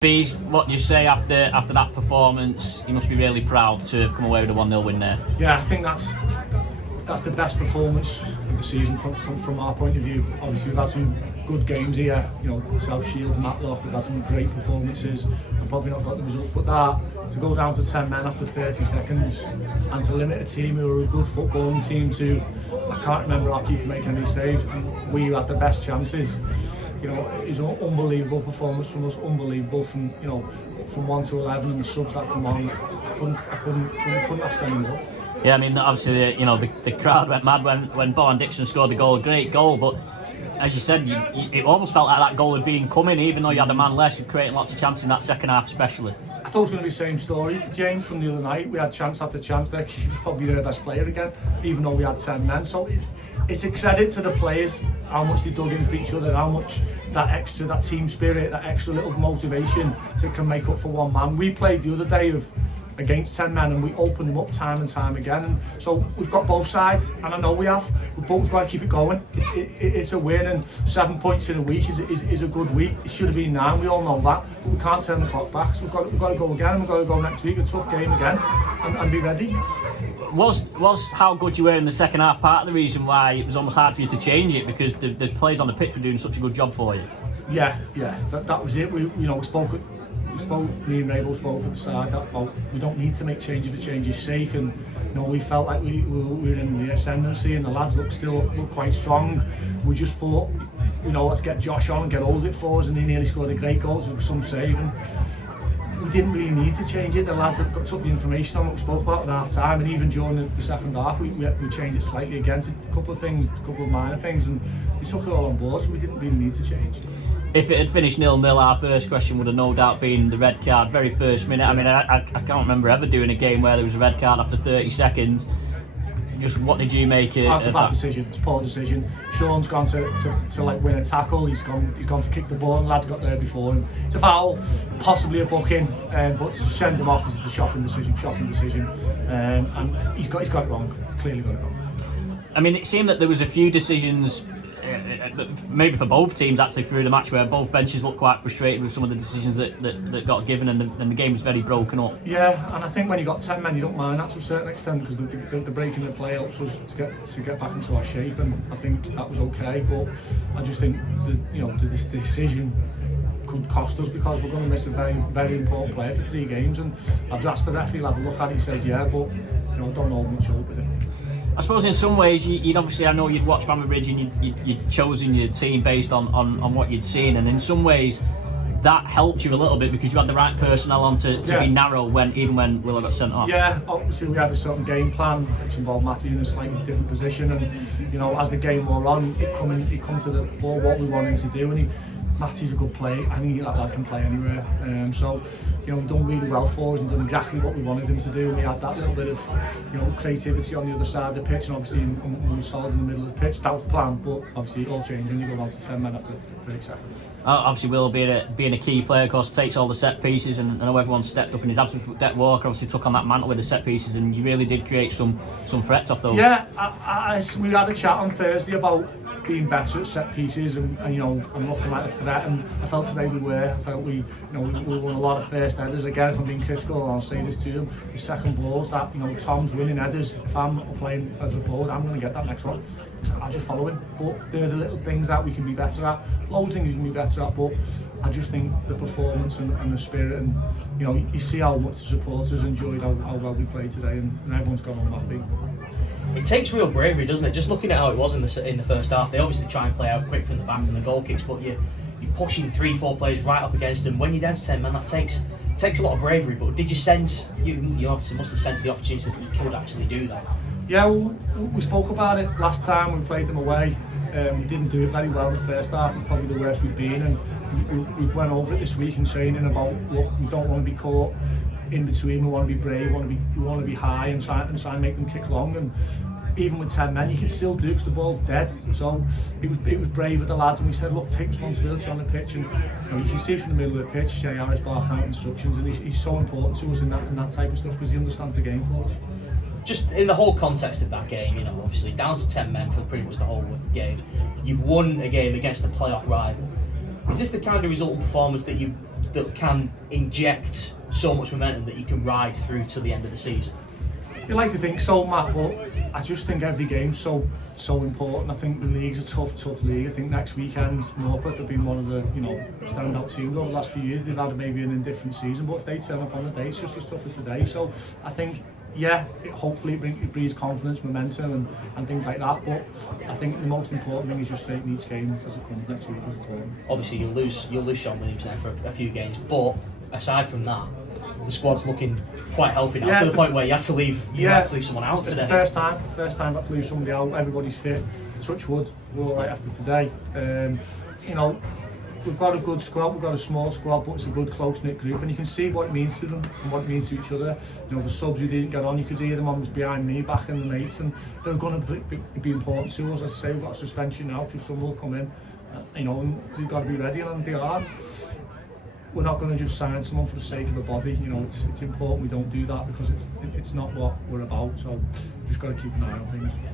Bees, what do you say after that performance? You must be really proud to have come away with a 1-0 win there. Yeah, I think that's the best performance of the season from our point of view. Obviously, we've had some good games here. South Shields, Matlock, we've had some great performances. I've probably not got the results, but to go down to 10 men after 30 seconds and to limit a team who are a good footballing team to, I can't remember our keeper making any saves, and we had the best chances. It's an unbelievable performance from us, unbelievable from 1 to 11 and the subs that come on. I couldn't ask for any more. Yeah, I mean, obviously, the crowd went mad when Bowen Dixon scored the goal, a great goal, but as you said, it almost felt like that goal had been coming, even though you had a man less, you're creating lots of chances in that second half especially. I thought it was going to be the same story, James, from the other night. We had chance after chance there. He was probably their best player again, even though we had 10 men. So it's a credit to the players, how much they dug in for each other, how much that team spirit, that extra little motivation can make up for one man. We played the other day against 10 men and we opened them up time and time again, and so we've got both sides, and I know we have. We've both got to keep it going. It's a win, and 7 points in a week is a good week. It should have been 9, we all know that, but we can't turn the clock back, so we've got to go again, and we've got to go next week, a tough game again, and be ready. Was how good you were in the second half part of the reason why it was almost hard for you to change it, because the players on the pitch were doing such a good job for you? Yeah, that was it. We spoke, me and Ray spoke at the side that we don't need to make changes for change's sake, and we felt like we were in the ascendancy, and the lads still look quite strong. We just thought, let's get Josh on and get hold of it for us, and he nearly scored a great goal, so some save, and we didn't really need to change it. The lads took the information on what we spoke about at half time, and even during the second half we changed it slightly again to a couple of minor things, and we took it all on board, so we didn't really need to change. If it had finished 0-0, our first question would have no doubt been the red card, very first minute. I mean, I can't remember ever doing a game where there was a red card after 30 seconds. Just what did you make it? That's a bad decision. It's a poor decision. Sean's gone to win a tackle. He's gone to kick the ball, and the lad's got there before him. It's a foul, possibly a booking, but to send him off is a shocking decision. And he's got it wrong. Clearly got it wrong. I mean, it seemed that there was a few decisions, maybe for both teams actually through the match, where both benches looked quite frustrated with some of the decisions that got given, and the game was very broken up. Yeah, and I think when you got 10 men, you don't mind that to a certain extent, because the breaking the play helps us to get back into our shape, and I think that was okay. But I just think this decision could cost us, because we're going to miss a very, very important player for 3 games, and I've asked the referee, have a look at it. He said yeah, but I don't hold much hope with it. I suppose in some ways you'd obviously, I know you'd watched Bamber Bridge and you'd chosen your team based on what you'd seen, and in some ways that helped you a little bit because you had the right personnel on to be narrow even when Willow got sent off. Yeah, obviously we had a certain game plan which involved Matty in a slightly different position, and as the game wore on, it come to the fore what we want him to do, and Matty's a good player. I think that lad can play anywhere. So we've done really well for us and done exactly what we wanted him to do. And we had that little bit of creativity on the other side of the pitch, and obviously we were solid in the middle of the pitch. That was the plan, but obviously it all changed when you go down to 10 men after 30 seconds. Obviously Will being a key player, of course, takes all the set pieces, and I know everyone stepped up in his absence. But Det Walker obviously took on that mantle with the set pieces, and you really did create some threats off those. Yeah, we had a chat on Thursday about being better at set pieces, and looking like a threat, and I felt today we were. I felt we won a lot of first headers. Again, if I'm being critical, and I'll say this to him, the second balls that Tom's winning headers. If I'm playing as a forward, I'm going to get that next one. I just follow him. But they're the little things that we can be better at. Loads of things we can be better at, but I just think the performance and the spirit, and you see how much the supporters enjoyed how well we played today, and everyone's gone on happy. It takes real bravery, doesn't it? Just looking at how it was in the first half, they obviously try and play out quick from the back from the goal kicks, but you're pushing 3-4 players right up against them. When you're down to 10 men, that takes a lot of bravery. But did you sense, you obviously must have sensed the opportunity that you could actually do that? Yeah, well, we spoke about it last time we played them away. We didn't do it very well in the first half. It's probably the worst we've been, and we went over it this week in training about, look, we don't want to be caught in between. We want to be brave. We want to be high and try and make them kick long. And even with 10 men, you can still do because the ball's dead. So it was brave with the lads, and we said, look, take responsibility on the pitch. And you can see from the middle of the pitch, Jay Harris barking out instructions, and he's so important to us in that type of stuff because he understands the game for us. Just in the whole context of that game, obviously down to 10 men for pretty much the whole game. You've won a game against a playoff rival. Is this the kind of result and performance that you that can inject so much momentum that you can ride through to the end of the season? You like to think so, Matt, but I just think every game's so important. I think the league's a tough league. I think next weekend Norfolk have been one of the standout teams over the last few years. They've had maybe an indifferent season, but if they turn up on the day, it's just as tough as today. So I think, hopefully it breeds confidence, momentum and things like that, but I think the most important thing is just taking each game as it comes next week. Obviously you'll lose Sean Williams there for a few games, but aside from that, the squad's looking quite healthy now, to the point where you had to leave someone out today. It's the first time I had to leave somebody out. Everybody's fit, touch wood, we're all right after today. We've got a good squad, we've got a small squad, but it's a good close-knit group, and you can see what it means to them and what it means to each other. The subs who didn't get on, you could hear them on behind me, backing the mates, and they're going to be important to us. As I say, we've got a suspension now, so some will come in, and we've got to be ready, and they are. We're not going to just sign someone for the sake of the body. It's important we don't do that, because it's not what we're about. So we've just got to keep an eye on things.